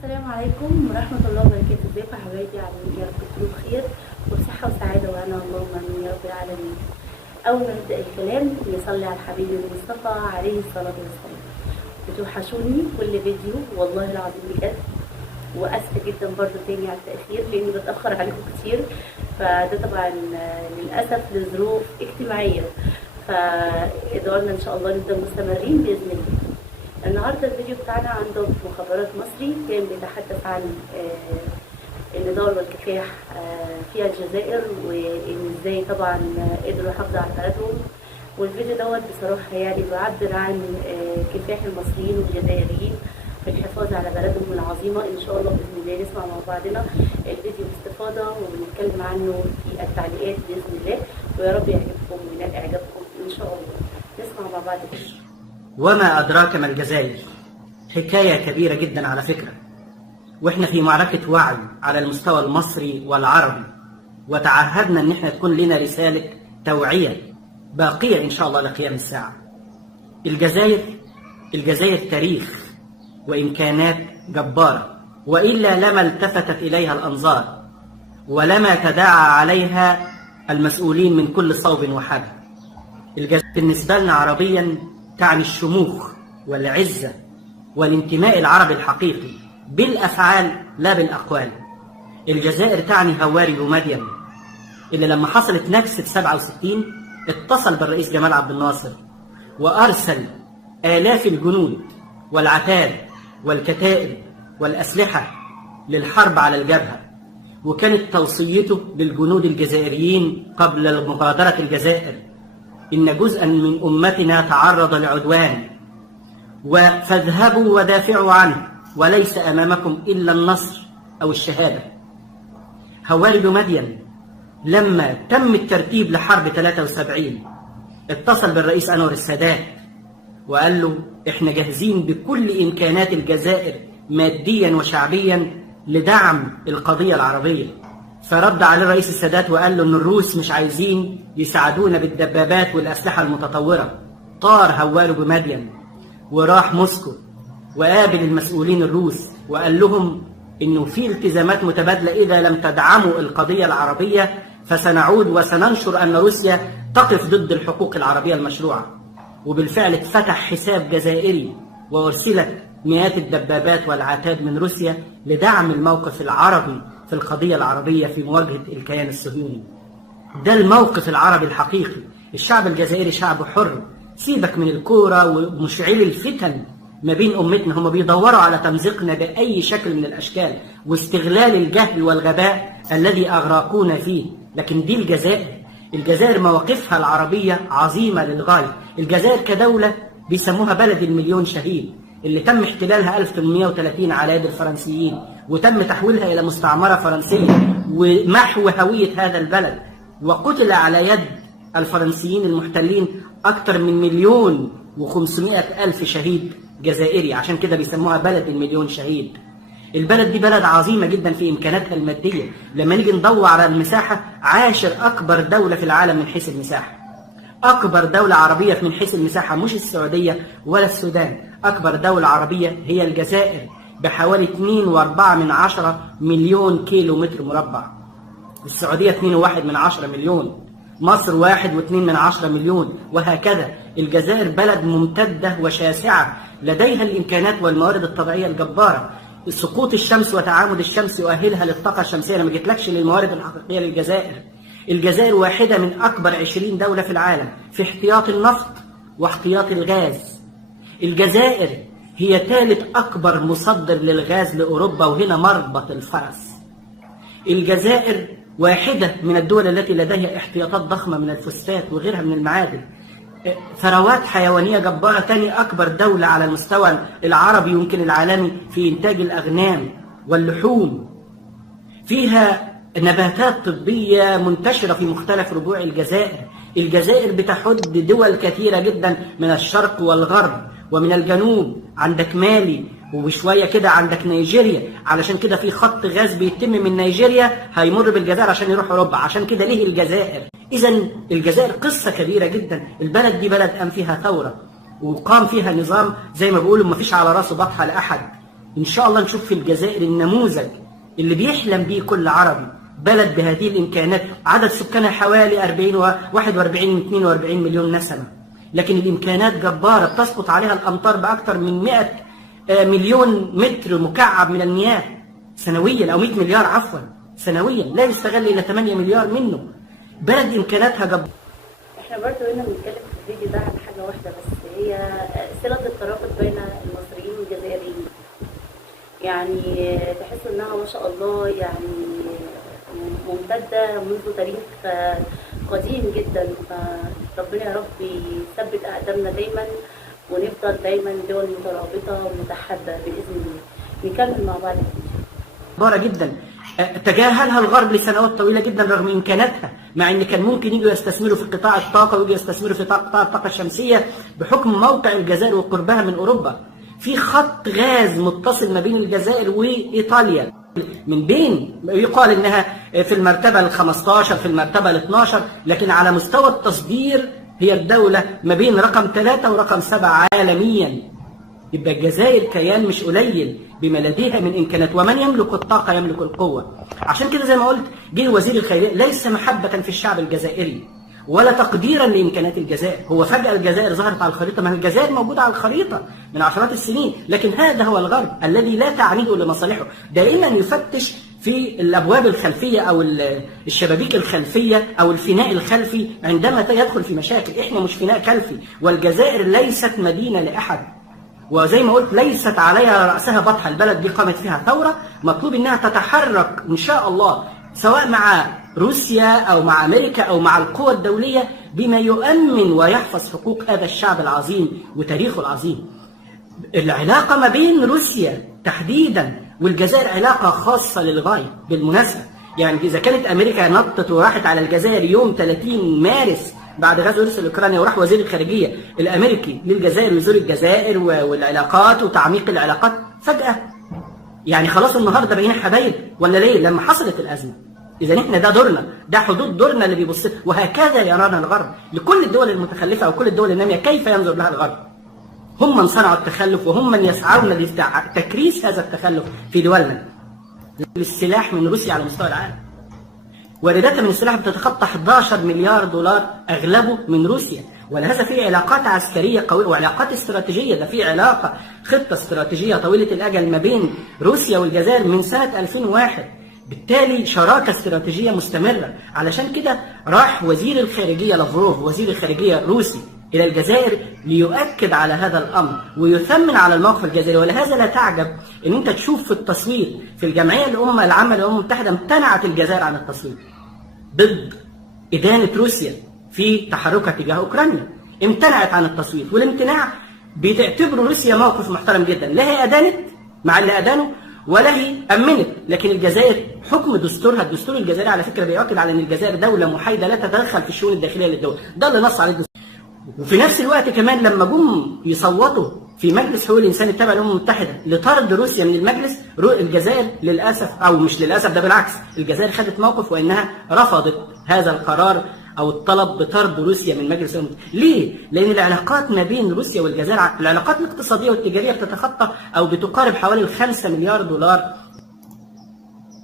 السلام عليكم ورحمة الله وبركاته. ازيكم يا حبايبي؟ عاملين ايه؟ يا رب تكونوا بخير وبصحة وسعادة وأنا اللهم آمين يا رب العالمين. أول ما نبدأ الكلام نصلي على الحبيب المصطفى عليه الصلاة والسلام. بتوحشوني كل فيديو والله العظيم بجد، وأسفة جدا برضو تاني على التأخير لأني بتأخر عليكم كتير، فده طبعا للأسف لظروف اجتماعية، فادعوا لنا إن شاء الله نفضل مستمرين بإذن الله. النهارده الفيديو بتاعنا عن ضابط مخابرات مصري كان بيتحدث عن النضال والكفاح في الجزائر، وان ازاي طبعا قدروا يحافظوا على بلدهم. والفيديو دوت بصراحه يعني بيعبر عن كفاح المصريين والجزائريين في الحفاظ على بلدهم العظيمه. ان شاء الله باذن الله نسمع مع بعضنا الفيديو باستفاضه ونتكلم عنه في التعليقات باذن الله، ويا رب يعجبكم وينال اعجابكم ان شاء الله. نسمع مع بعض كده. وما أدراك ما الجزائر؟ حكاية كبيرة جدا على فكرة، وإحنا في معركة وعي على المستوى المصري والعربي، وتعهدنا إن إحنا تكون لنا رسالة توعية باقية إن شاء الله لقيام الساعة. الجزائر تاريخ وإمكانات جبارة، وإلا لما التفتت إليها الأنظار ولما تداعى عليها المسؤولين من كل صوب وحدب. الجزائر بالنسبة لنا عربيا تعني الشموخ والعزة والانتماء العربي الحقيقي بالأفعال لا بالأقوال. الجزائر تعني هواري بومدين اللي لما حصلت نكسة 67 اتصل بالرئيس جمال عبد الناصر وأرسل آلاف الجنود والعتاد والكتائب والأسلحة للحرب على الجبهة، وكانت توصيته للجنود الجزائريين قبل مغادرة الجزائر: إن جزءا من أمتنا تعرض لعدوان فاذهبوا ودافعوا عنه، وليس أمامكم إلا النصر أو الشهادة. هواري بومدين لما تم الترتيب لحرب 73 اتصل بالرئيس أنور السادات وقال له: إحنا جاهزين بكل إمكانات الجزائر ماديا وشعبيا لدعم القضية العربية. فرد عليه الرئيس السادات وقال له ان الروس مش عايزين يساعدونا بالدبابات والاسلحه المتطوره. طار هواري بومدين وراح موسكو وقابل المسؤولين الروس وقال لهم انه في التزامات متبادله، اذا لم تدعموا القضيه العربيه فسنعود وسننشر ان روسيا تقف ضد الحقوق العربيه المشروعه. وبالفعل اتفتح حساب جزائري وارسلت مئات الدبابات والعتاد من روسيا لدعم الموقف العربي في القضية العربية في مواجهة الكيان الصهيوني. ده الموقف العربي الحقيقي. الشعب الجزائري شعب حر، سيبك من الكورة ومشعل الفتن ما بين أمتنا. هم بيدوروا على تمزيقنا بأي شكل من الأشكال واستغلال الجهل والغباء الذي أغرقونا فيه. لكن دي الجزائر مواقفها العربية عظيمة للغاية. الجزائر كدولة بيسموها بلد المليون شهيد، اللي تم احتلالها 1830 على يد الفرنسيين، وتم تحويلها إلى مستعمرة فرنسية ومحو هوية هذا البلد، وقتل على يد الفرنسيين المحتلين أكثر من 1,500,000 شهيد جزائري. عشان كده بيسموها بلد المليون شهيد. البلد دي بلد عظيمة جدا في إمكاناتها المادية. لما نيجي ندور على المساحة، عاشر أكبر دولة في العالم من حيث المساحة. أكبر دولة عربية من حيث المساحة مش السعودية ولا السودان، أكبر دولة عربية هي الجزائر بحوالي 2.4 مليون كيلو متر مربع. السعودية 2.1 مليون، مصر 1.2 مليون، وهكذا. الجزائر بلد ممتدة وشاسعة لديها الإمكانات والموارد الطبيعية الجبارة. سقوط الشمس وتعامد الشمس يؤهلها للطاقة الشمسية. أنا ما جيتلكش للموارد الحقيقية للجزائر. الجزائر واحدة من أكبر 20 دولة في العالم في احتياط النفط واحتياط الغاز. الجزائر هي ثالث أكبر مصدر للغاز لأوروبا، وهنا مربط الفرس. الجزائر واحدة من الدول التي لديها احتياطات ضخمة من الفوسفات وغيرها من المعادن. ثروات حيوانية جبارة. تاني أكبر دولة على المستوى العربي يمكن العالمي في إنتاج الأغنام واللحوم. فيها نباتات طبية منتشرة في مختلف ربوع الجزائر. الجزائر بتحد دول كثيرة جدا من الشرق والغرب ومن الجنوب. عندك مالي وبشوية كده عندك نيجيريا، علشان كده في خط غاز بيتم من نيجيريا هيمر بالجزائر عشان يروح أوروبا. عشان كده ليه الجزائر؟ إذن الجزائر قصة كبيرة جدا. البلد دي بلد قام فيها ثورة وقام فيها نظام زي ما بيقولوا ما فيش على راسه بطحة لأحد. إن شاء الله نشوف في الجزائر النموذج اللي بيحلم بيه كل عربي، بلد بهذه الإمكانات عدد سكانها حوالي 41 42 مليون نسمة، لكن الإمكانات جبارة، بتسقط عليها الأمطار بأكثر من 100 مليون متر مكعب من المياه سنويا، أو 100 مليار عفوا سنويا، لا يستغل إلا 8 مليار منه. بلد إمكاناتها جبارة. احنا برضه هنا بنتكلم في الفيديو ده عن حاجة واحدة بس، هي صلة الترابط بين المصريين والجزائريين. يعني تحس انها ما شاء الله يعني ممتدة منذ تاريخ قديم جدا، فربنا يا رب يثبت أقدامنا دايما ونفضل دايما دول مترابطة ومتحدة بإذن الله. نكمل مع بعض كبيرة جدا تجاهلها الغرب لسنوات طويلة جدا رغم إمكاناتها، مع إن كان ممكن يجوا يستثمروا في قطاع الطاقة ويجوا يستثمروا في قطاع الطاقة الشمسية بحكم موقع الجزائر وقربها من أوروبا. في خط غاز متصل ما بين الجزائر وإيطاليا، من بين يقال إنها في المرتبة ال15 في المرتبة ال12، لكن على مستوى التصدير هي الدولة ما بين رقم 3 ورقم 7 عالميا. يبقى الجزائر كيان مش قليل بما لديها من إمكانات، ومن يملك الطاقة يملك القوة. عشان كده زي ما قلت جه وزير الخارجية ليس محبة في الشعب الجزائري ولا تقديرا لإمكانات الجزائر. هو فجأة الجزائر ظهرت على الخريطة، ما الجزائر موجودة على الخريطة من عشرات السنين، لكن هذا هو الغرب الذي لا تعنيه لمصالحه، دائما يفتش في الأبواب الخلفية أو الشبابيك الخلفية أو الفناء الخلفي عندما يدخل في مشاكل. إحنا مش فناء خلفي، والجزائر ليست مدينة لأحد، وزي ما قلت ليست عليها رأسها بطحة. البلد دي قامت فيها ثورة، مطلوب إنها تتحرك إن شاء الله سواء مع روسيا أو مع أمريكا أو مع القوى الدولية بما يؤمن ويحفظ حقوق هذا الشعب العظيم وتاريخه العظيم. العلاقة ما بين روسيا تحديدا والجزائر علاقة خاصة للغاية بالمناسبة. يعني إذا كانت أمريكا نطت وراحت على الجزائر يوم 30 مارس بعد غزو روسيا لأوكرانيا، وراح وزير الخارجية الأمريكي للجزائر يزور الجزائر والعلاقات وتعميق العلاقات فجأة، يعني خلاص النهارده بقينا حبايب ولا ليه؟ لما حصلت الأزمة. إذا إحنا ده دورنا، ده حدود دورنا اللي بيبص، وهكذا يرانا الغرب. لكل الدول المتخلفة أو كل الدول النامية كيف ينظر لها الغرب؟ هم من صنعوا التخلف وهم من يسعون لتكريس هذا التخلف في دولنا. السلاح من روسيا على مستوى العالم، وارداتها من السلاح بتتخطى 11 مليار دولار أغلبه من روسيا، ولهذا في علاقات عسكرية قوية وعلاقات استراتيجية. ده في علاقة خطة استراتيجية طويلة الأجل ما بين روسيا والجزائر من سنة 2001، بالتالي شراكة استراتيجية مستمرة. علشان كده راح وزير الخارجية لافروف وزير الخارجية الروسي إلى الجزائر ليؤكد على هذا الأمر ويثمن على الموقف الجزائري. ولهذا لا تعجب أن أنت تشوف في التصويت في الجمعية العامة للأمم المتحدة امتنعت الجزائر عن التصويت ضد إدانة روسيا في تحركها تجاه أوكرانيا، امتنعت عن التصويت. والامتناع بتعتبر روسيا موقف محترم جدا، لا هي أدانت مع اللي أدانوا ولا هي أمنت، لكن الجزائر حكم دستورها، الدستور الجزائري على فكرة بيؤكد على أن الجزائر دولة محايدة لا تتدخل في الشؤون الداخلية للدولة، ده اللي نص عليه الدستور. وفي نفس الوقت كمان لما جم يصوتوا في مجلس حقوق الإنسان التابع للأمم المتحدة لطرد روسيا من المجلس، الجزائر للأسف أو مش للأسف ده بالعكس، الجزائر خدت موقف وإنها رفضت هذا القرار أو الطلب بطرد روسيا من مجلس الأمم المتحدة. ليه؟ لأن العلاقات ما بين روسيا والجزائر، العلاقات الاقتصادية والتجارية بتتخطى أو بتقارب حوالي 5 مليار دولار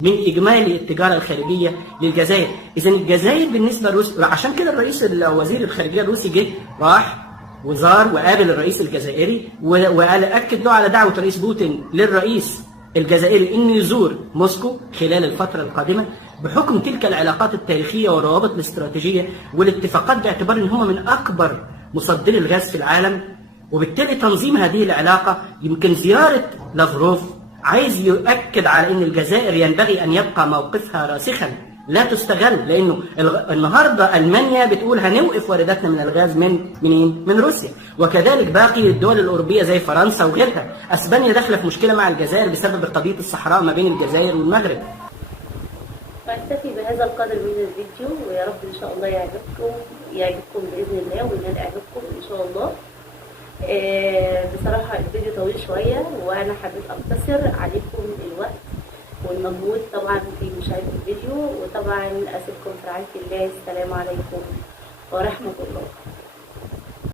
من إجمالي التجارة الخارجية للجزائر. إذن الجزائر بالنسبة لروسيا، عشان كده الرئيس وزير الخارجية الروسي جه راح وزار وقابل الرئيس الجزائري وقال أكد له على دعوة رئيس بوتين للرئيس الجزائري إنه يزور موسكو خلال الفترة القادمة بحكم تلك العلاقات التاريخية والروابط الاستراتيجية والاتفاقات، باعتبار إن هم من أكبر مصدري الغاز في العالم. وبالتالي تنظيم هذه العلاقة يمكن زيارة لافروف عايز يؤكد على أن الجزائر ينبغي أن يبقى موقفها راسخا لا تستغل، لأنه النهاردة ألمانيا بتقول هنوقف وارداتنا من الغاز من روسيا، وكذلك باقي الدول الأوروبية زي فرنسا وغيرها. أسبانيا داخلة في مشكلة مع الجزائر بسبب قضية الصحراء ما بين الجزائر والمغرب. فأكتفي بهذا القدر من الفيديو، ويا رب إن شاء الله يعجبكم بإذن الله وينال إعجابكم إن شاء الله. بصراحة الفيديو طويل شوية وأنا حبيت أقتصر عليكم الوقت والمجهود طبعا في مشاهدة الفيديو، وطبعا أسيبكم في رعاية الله. السلام عليكم ورحمة الله.